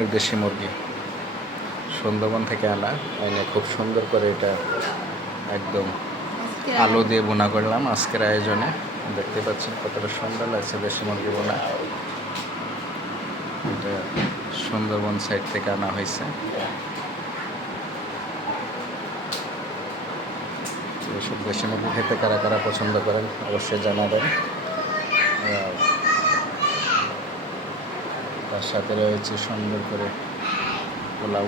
ধরনের দেশি মুরগি সুন্দরবন থেকে আনা, এনে খুব সুন্দর করে এটা একদম আলু দিয়ে বোনা করলাম আজকের আয়োজনে। দেখতে পাচ্ছেন কতটা সুন্দর লাগছে দেশি মুরগি বোনা। এটা সুন্দরবন সাইড থেকে আনা হয়েছে। এসব দেশি মুরগি খেতে কারা কারা পছন্দ করেন অবশ্যই জানাবেন। তার সাথে রয়েছে সুন্দর করে পোলাও।